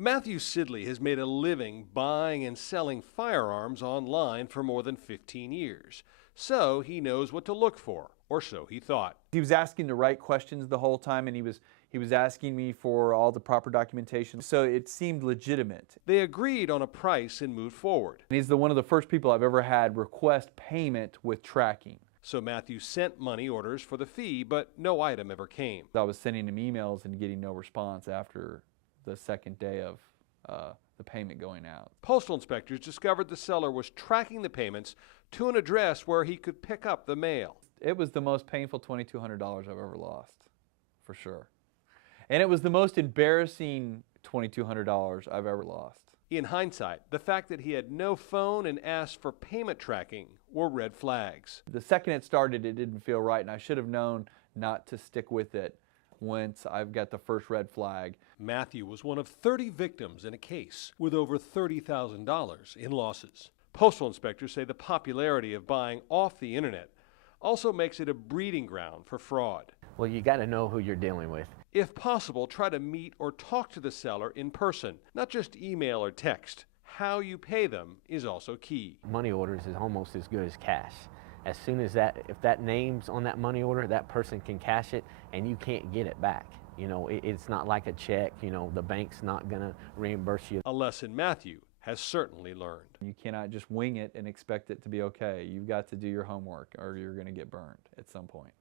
Matthew Sidley has made a living buying and selling firearms online for more than 15 years. So he knows what to look for, or so he thought. He was asking the right questions the whole time, and he was asking me for all the proper documentation, so it seemed legitimate. They agreed on a price and moved forward. And he's one of the first people I've ever had request payment with tracking. So Matthew sent money orders for the fee, but no item ever came. I was sending him emails and getting no response after the second day of the payment going out. Postal inspectors discovered the seller was tracking the payments to an address where he could pick up the mail. It was the most painful $2,200 I've ever lost, for sure. And it was the most embarrassing $2,200 I've ever lost. In hindsight, the fact that he had no phone and asked for payment tracking were red flags. The second it started, it didn't feel right, and I should have known not to stick with it once I've got the first red flag. Matthew was one of 30 victims in a case with over $30,000 in losses. Postal inspectors say the popularity of buying off the internet also makes it a breeding ground for fraud. Well, you got to know who you're dealing with. If possible, try to meet or talk to the seller in person, not just email or text. How you pay them is also key. Money orders is almost as good as cash. As soon as if that name's on that money order, that person can cash it and you can't get it back. You know, it's not like a check, you know, the bank's not gonna reimburse you. A lesson Matthew has certainly learned. You cannot just wing it and expect it to be okay. You've got to do your homework or you're gonna get burned at some point.